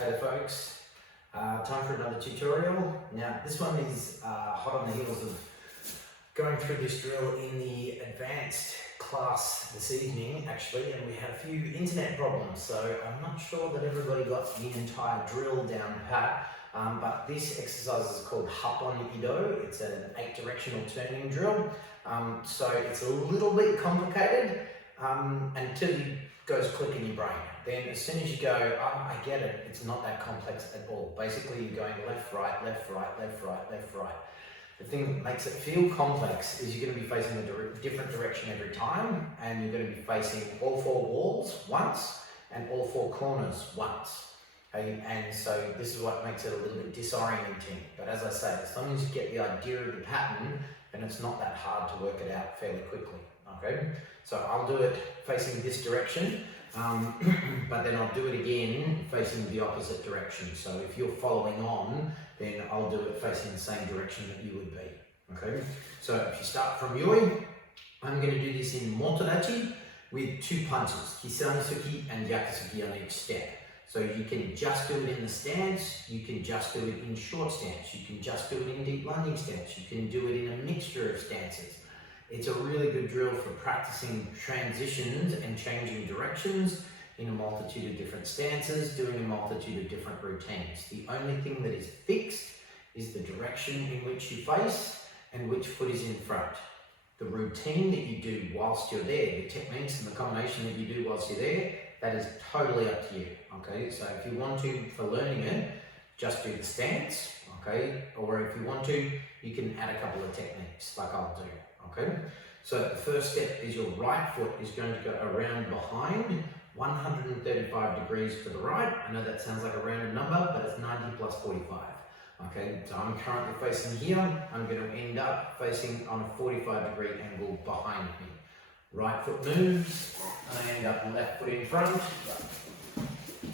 Hey there folks, time for another tutorial. Now this one is hot on the heels of going through this drill in the advanced class this evening actually, and we had a few internet problems, so I'm not sure that everybody got the entire drill down pat, but this exercise is called Happon Ido. It's an 8 directional turning drill, so it's a little bit complicated until you goes click in your brain. Then as soon as you go, oh, I get it, it's not that complex at all. Basically you're going left, right, left, right, left, right, left, right. The thing that makes it feel complex is you're going to be facing a different direction every time, and you're going to be facing all 4 walls once and all 4 corners once. Okay? And so this is what makes it a little bit disorienting. But as I say, as long as you get the idea of the pattern, then it's not that hard to work it out fairly quickly. Okay, so I'll do it facing this direction, but then I'll do it again facing the opposite direction. So if you're following on, then I'll do it facing the same direction that you would be. Okay, so if you start from Yoi, I'm going to do this in motodachi with 2 punches, Kisame-suki and Yakusuki on each step. So you can just do it in the stance, you can just do it in short stance, you can just do it in deep lunging stance, you can do it in a mixture of stances. It's a really good drill for practicing transitions and changing directions in a multitude of different stances, doing a multitude of different routines. The only thing that is fixed is the direction in which you face and which foot is in front. The routine that you do whilst you're there, the techniques and the combination that you do whilst you're there, that is totally up to you. Okay, so if you want to, for learning it, just do the stance, okay, or if you want to, you can add a couple of techniques like I'll do. Okay, so the first step is your right foot is going to go around behind 135 degrees to the right. I know that sounds like a random number, but it's 90 plus 45. Okay, so I'm currently facing here. I'm going to end up facing on a 45-degree angle behind me. Right foot moves, and I end up left foot in front.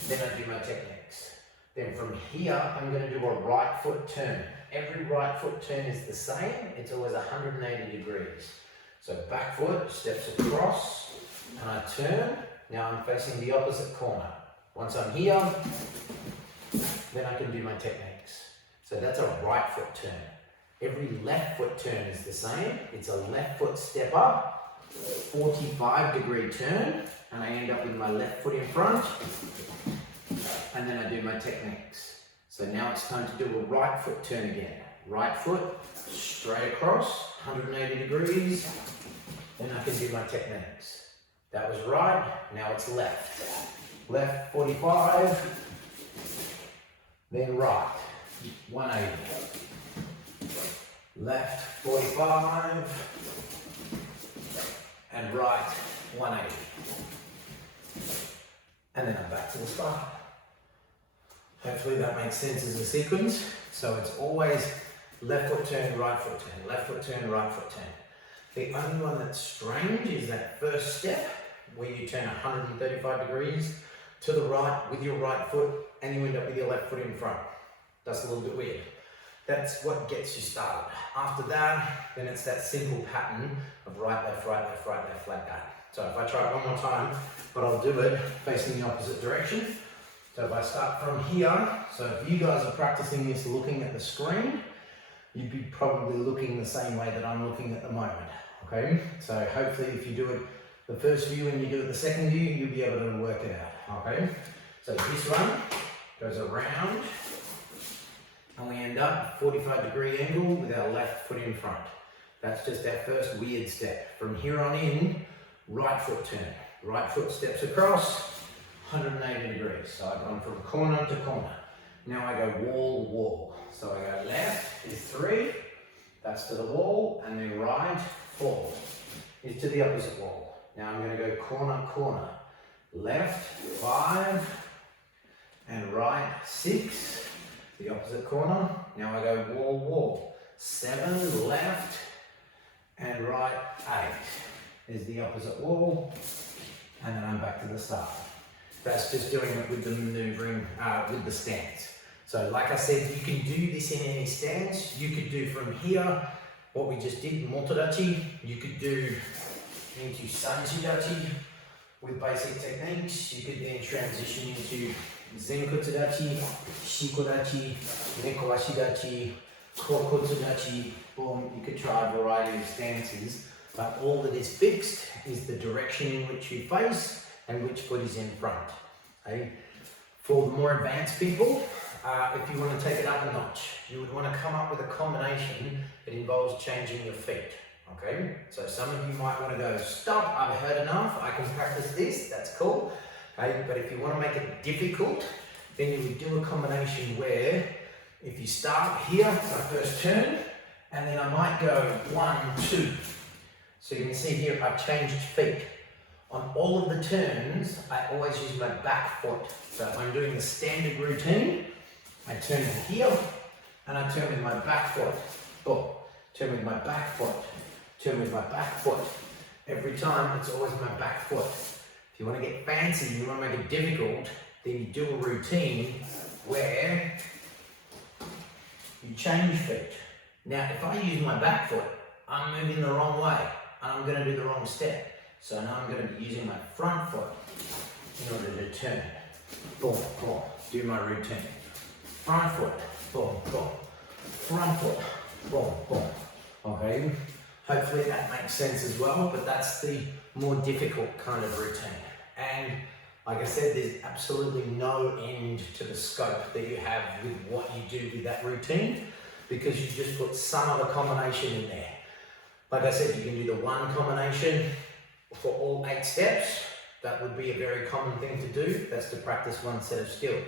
Then I do my techniques. Then from here, I'm going to do a right foot turn. Every right foot turn is the same. It's always 180 degrees. So back foot steps across, and I turn. Now I'm facing the opposite corner. Once I'm here, then I can do my techniques. So that's a right foot turn. Every left foot turn is the same. It's a left foot step up, 45-degree turn, and I end up with my left foot in front, and then I do my techniques. So now it's time to do a right foot turn again. Right foot, straight across, 180 degrees. Then I can do my techniques. That was right, now it's left. Left 45, then right, 180. Left 45, and right 180. And then I'm back to the start. Hopefully that makes sense as a sequence. So it's always left foot turn, right foot turn, left foot turn, right foot turn. The only one that's strange is that first step where you turn 135 degrees to the right with your right foot and you end up with your left foot in front. That's a little bit weird. That's what gets you started. After that, then it's that simple pattern of right, left, right, left, right, left, like that. So if I try it one more time, but I'll do it facing the opposite direction. So if I start from here, so if you guys are practicing this looking at the screen, you'd be probably looking the same way that I'm looking at the moment, okay? So hopefully if you do it the first view and you do it the second view, you'll be able to work it out, okay? So this one goes around, and we end up 45-degree angle with our left foot in front. That's just our first weird step. From here on in, right foot turn. Right foot steps across, 180 degrees. So I've gone from corner to corner. Now I go wall, wall. So I go left is 3, that's to the wall, and then right, 4 is to the opposite wall. Now I'm going to go corner, corner. Left, 5, and right, 6, the opposite corner. Now I go wall, wall. 7, left, and right, 8 is the opposite wall, and then I'm back to the start. That's just doing it with the manoeuvring, with the stance. So like I said, you can do this in any stance. You could do from here, what we just did, motodachi. You could do into sanjidachi, with basic techniques. You could then transition into Zenkotsudachi, Shikodachi, Nekowashidachi, Kokotsudachi, or you could try a variety of stances, but all that is fixed is the direction in which you face and which foot is in front. Okay? For the more advanced people, if you want to take it up a notch, you would want to come up with a combination that involves changing your feet. Okay, so some of you might want to go, stop, I've heard enough, I can practice this, that's cool. Okay, but if you want to make it difficult, then you would do a combination where if you start here, my first turn, and then I might go 1, 2. So you can see here I've changed feet. On all of the turns, I always use my back foot. So if I'm doing the standard routine, I turn to here, and I turn with my back foot. Oh, turn with my back foot. Turn with my back foot. Every time, it's always my back foot. If you want to get fancy, you want to make it difficult, then you do a routine where you change feet. Now, if I use my back foot, I'm moving the wrong way, and I'm going to do the wrong step. So now I'm going to be using my front foot in order to turn. Boom, boom. Do my routine. Front foot, boom, boom. Front foot, boom, boom. Okay? Hopefully that makes sense as well, but that's the more difficult kind of routine. And like I said, there's absolutely no end to the scope that you have with what you do with that routine, because you just put some other combination in there. Like I said, you can do the one combination for all 8 steps. That would be a very common thing to do. That's to practice one set of skills.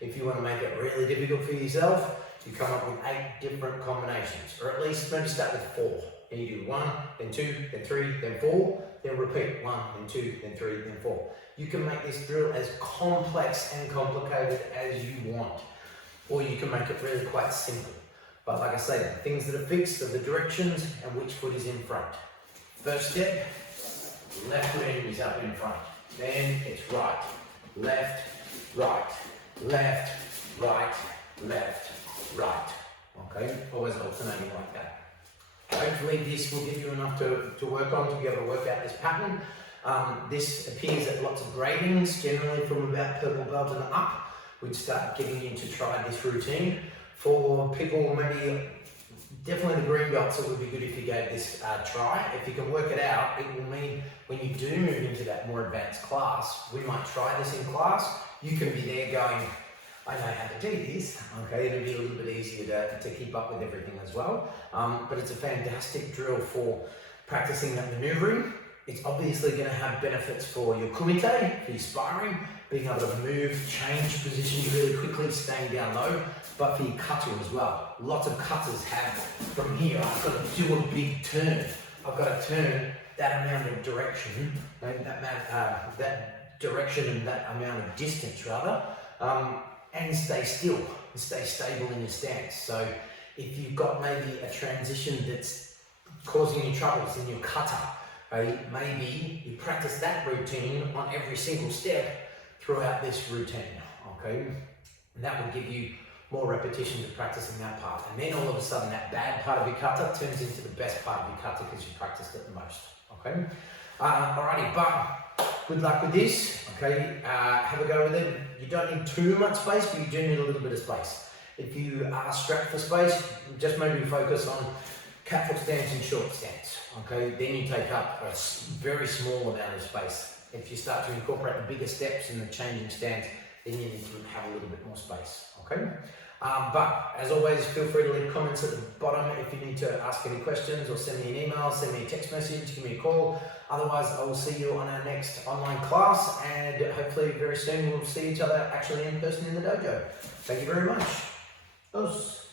If you want to make it really difficult for yourself, you come up with 8 different combinations, or at least maybe start with 4. And you do 1, then 2, then 3, then 4, then repeat 1, then 2, then 3, then 4. You can make this drill as complex and complicated as you want, or you can make it really quite simple. But like I say, the things that are fixed are the directions and which foot is in front. First step, left foot is up in front. Then it's right, left, right, left, right, left, right. Okay, always alternating like that. Hopefully this will give you enough to work on to be able to work out this pattern. This appears at lots of gradings, generally from about purple belt and up. We'd start getting you to try this routine. For people maybe definitely the green belts, it would be good if you gave this a try. If you can work it out, it will mean when you do move into that more advanced class, we might try this in class. You can be there going, I know how to do this. Okay, it'll be a little bit easier to keep up with everything as well. But it's a fantastic drill for practicing that manoeuvring. It's obviously going to have benefits for your kumite, for your sparring, being able to move, change positions really quickly, staying down low, but for your kata as well. Lots of katas have, from here, I've got to do a big turn. I've got to turn that amount of direction, that direction and that amount of distance rather, and stay still, and stay stable in your stance. So if you've got maybe a transition that's causing you troubles in your kata, maybe you practice that routine on every single step throughout this routine, okay? And that will give you more repetitions of practicing that part. And then all of a sudden that bad part of your kata turns into the best part of your kata because you practiced it the most, okay? Alrighty, but good luck with this, okay? Have a go with it. You don't need too much space, but you do need a little bit of space. If you are strapped for space, just maybe focus on cat foot stance and short stance, okay? Then you take up a very small amount of space. If you start to incorporate the bigger steps in the changing stance, then you need to have a little bit more space, okay? But as always, feel free to leave comments at the bottom if you need to ask any questions, or send me an email, send me a text message, give me a call. Otherwise, I will see you on our next online class, and hopefully very soon we'll see each other actually in person in the dojo. Thank you very much. Os.